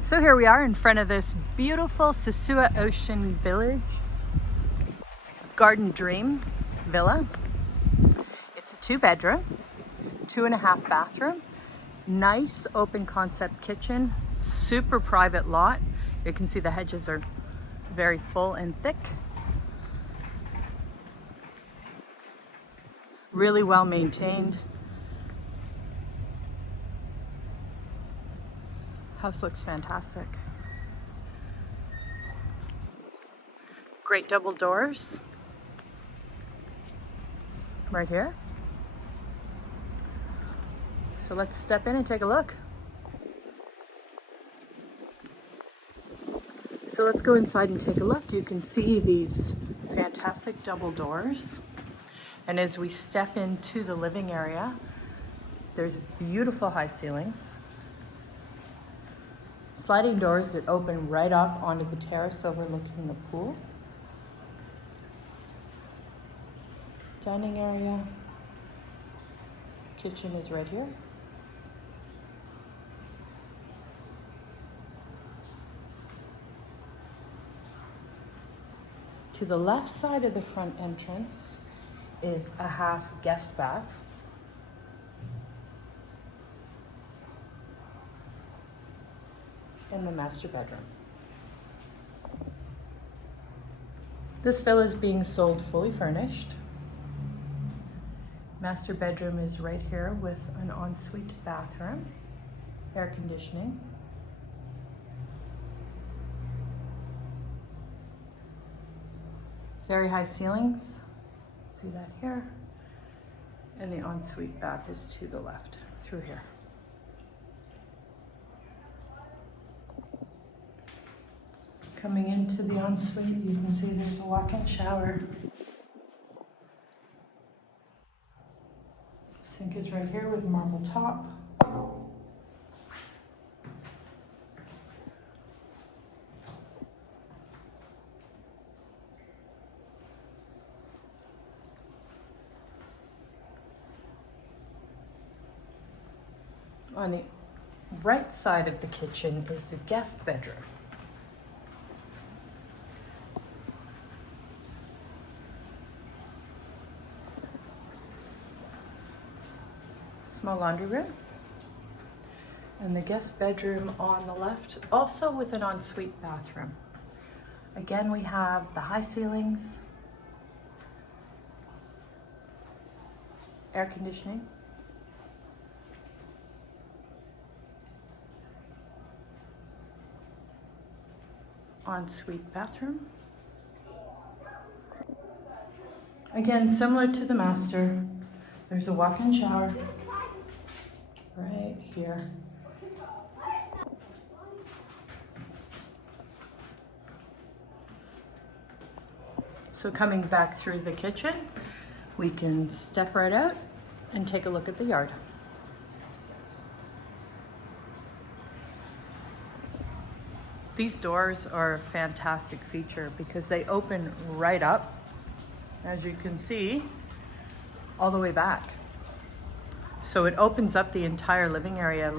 So here we are in front of this beautiful Sosua Ocean Village Garden Dream Villa. It's a 2-bedroom, 2.5 bathroom, nice open concept kitchen, super private lot. You can see the hedges are very full and thick. Really well maintained. House looks fantastic. Great double doors right here. So let's step in and take a look. So let's go inside and take a look. You can see these fantastic double doors. And as we step into the living area, there's beautiful high ceilings. Sliding doors that open right up onto the terrace overlooking the pool. Dining area. Kitchen is right here. To the left side of the front entrance is a half guest bath. And the master bedroom. This villa is being sold fully furnished. Master bedroom is right here with an ensuite bathroom, air conditioning. Very high ceilings, see that here. And the ensuite bath is to the left through here. Coming into the ensuite, you can see there's a walk-in shower. Sink is right here with a marble top. On the right side of the kitchen is the guest bedroom. Small laundry room. And the guest bedroom on the left, also with an ensuite bathroom. Again, we have the high ceilings, air conditioning, ensuite bathroom. Again, similar to the master, there's a walk-in shower right here. So coming back through the kitchen, we can step right out and take a look at the yard. These doors are a fantastic feature because they open right up, as you can see, all the way back. So it opens up the entire living area,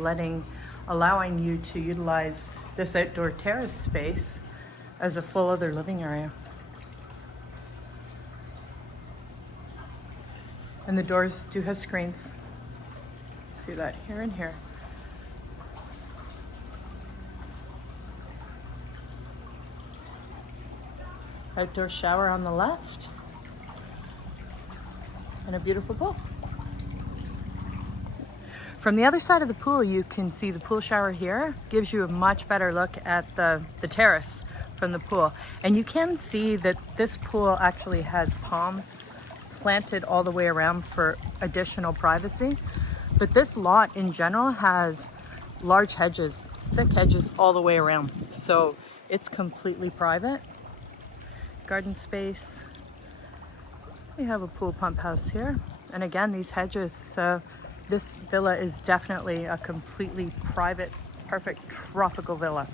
allowing you to utilize this outdoor terrace space as a full other living area. And the doors do have screens. See that here and here. Outdoor shower on the left. And a beautiful pool. From the other side of the pool, you can see the pool shower here. Gives you a much better look at the terrace from the pool. And you can see that this pool actually has palms planted all the way around for additional privacy. But this lot in general has large hedges, thick hedges all the way around. So it's completely private. Garden space. We have a pool pump house here. And again, these hedges, this villa is definitely a completely private, perfect tropical villa.